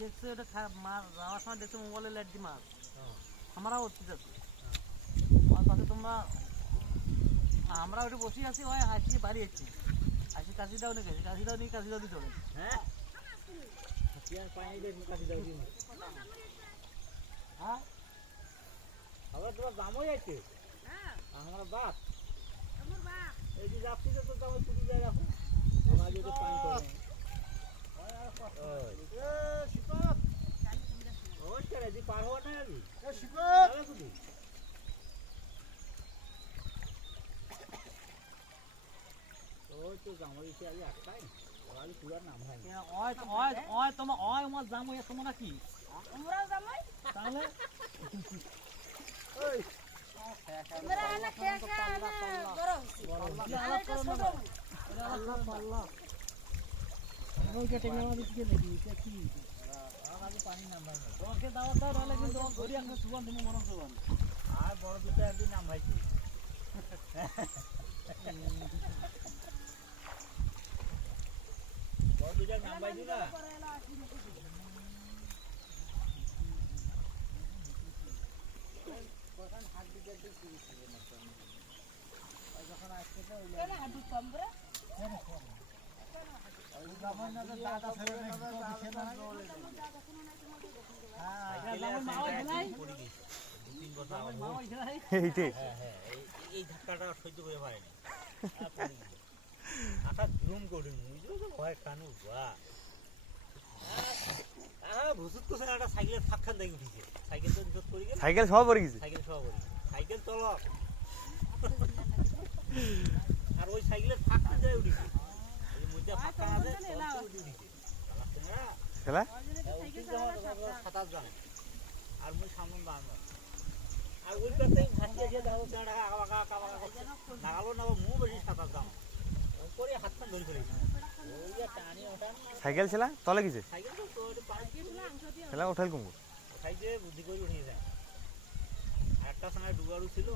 দেখছে ওটা মাছ যাওয়ার সময় দেখছে মোবাইলে লাইট দি মাছ আমরাও উঠতে আছি আমার কাছে তোমরা আমরা ওটা বসে আছি ওই আসি বাড়ি এসছি আসি কাশিটাও নিয়ে গেছি কাশিটাও নিয়ে চলে হ্যাঁ হ্যাঁ আবার তোমার দামই আছে আমার বাপ এই যে যাচ্ছি তো দাম চুরি যায় রাখো আমার যদি পানি করে ওই করে দি পার হওয়া না আমি ওই তো জামাই এসে আজ একটাই ওই পুরা নাম হয় ওই তোমার ওই আমার জামাই তোমরা কি আমরাও জামাই তাহলে ওই তোমরা না খেয়ে বড় আল্লাহ আল্লাহ ওই কেটে নেওয়া দিকে নাকি এটা কি আগে পানি নাম ভাই ওকে দাওয়াত দাও তাহলে কিন্তু ঘড়ি আমরা সুবন তুমি মরম সুবন আর বড় দুটো একদিন নাম ভাইছি বড় দুটো নাম ভাইছি না কোন হাত দিকে দিকে না ওই যখন আসছে তো ওই না হাত কমরে ওই জামাই না দাদা ফেলে না দাদা দিছে না হ্যাঁ জামাই মাওয়া খেলাই পড়ে গেছে তিন বছর আগে মাওয়া খেলাই এইতে হ্যাঁ এই ধাক্কাটা সহ্য করে পারে না আটা জুম করে বুঝছো তো ভয় কানু বাহ ভুসুত তো একটা সাইকেলের ফাঁকখান দেখে উঠেছে সাইকেল তো নিষেধ করে গেছে সাইকেল সব পড়ে গেছে সাইকেল চলো আর ওই সাইকেলের ফাঁকখান যায় উঠেছে এই মধ্যে ফাঁকা আছে সব উঠেছে খেলা সাতাশ জানে আর মুই সামনে বাঁধব আর ওই পাশে ভাসিয়ে গিয়ে দাও চাঁড়া আঁকা করছে নাগালো না মুখ বেশি সাতাশ দাম করে হাতটা ধরে ফেলেছে সাইকেল ছিল তলে গেছে খেলা ওঠাল কুমু সাইজে বুদ্ধি করে উঠে যায় একটা সময় ডুবারু ছিল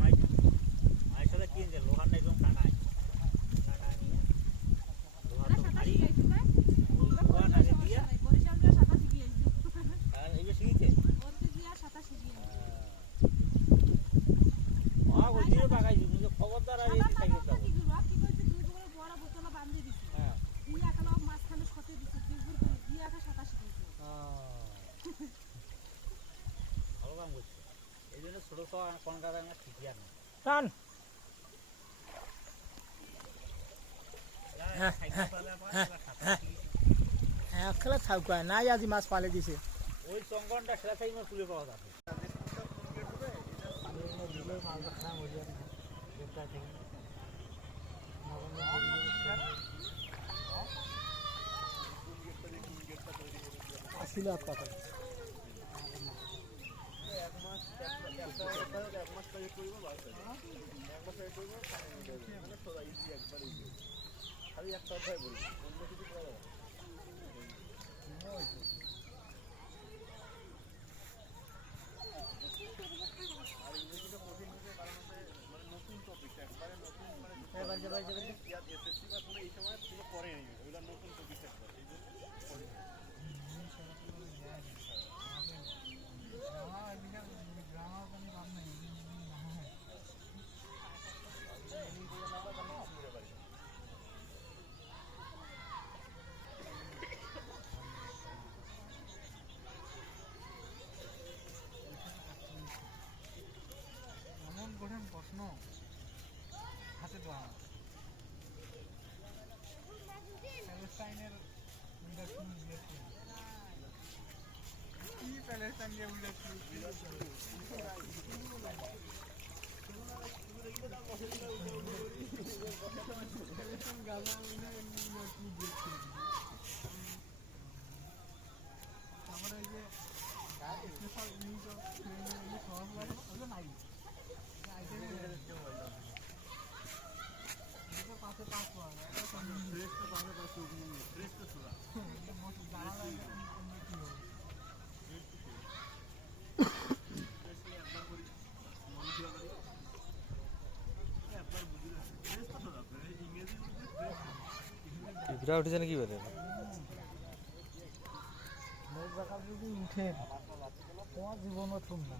মায়ের সাথে কি এনেছে লোহার একদম কাটায় লোহার তো ভারী লোহার আগে দিয়া আর এই যে শিখেছে ওই দিয়ে বাগাইছি কিন্তু খবরদার আর এই সাইকেল যাবো ভালো কাম করছে এই জন্য ছোট কোন কাজে আমার ঠিকই আর না খেলা থাকুক নাই আজি মাছ পালে দিছে ওই চঙ্গনটা খেলা থাকি আমার তুলে পাওয়া যাবে আসছিল কথা এক মাস করবো খালি একটা কথাই বলবো অন্য কিছু করা আর ইংরেজিটা কঠিন হচ্ছে কারণ মানে নতুন টপিক একবারে নতুন মানে এসএসসি বা তুমি এই সময় পুরো পরে নেই ওইটা নতুন টপিক একবার এই জন্য এমন কঠিন প্রশ্ন হাতে দেওয়া প্যালেস্টাইনের কি প্যালেস্টাইন নিয়ে আমার এই যে স্পেশাল নিউজ সহজ নাই পাশে পাঁচ ফ্রেশটা পাশে পাশে ফ্রেশটা ছোড়া উঠেছে নাকি বলে জায়গা যদি উঠেন তোমার জীবনও থুম না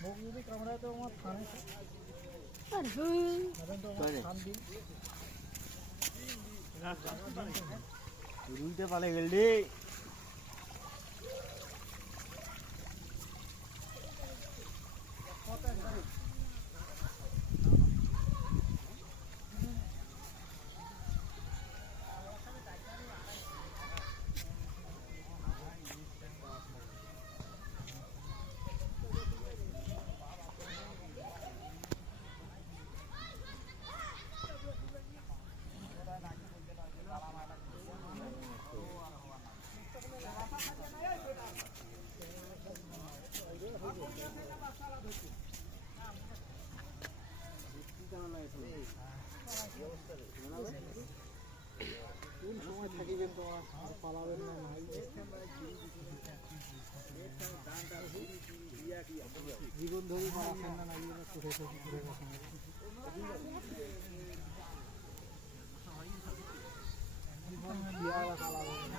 মুখ যদি কামড়ায় তো আমার থানে তো আমার থান দিন রুইতে পালে গেলি কোন সময় থাকিবেন তোমার পালাবেন না নাই জীবন ধরে পালাচ্ছেন না নাই কোথায় থাকি করে রাখেন জীবন দিয়া পালাবেন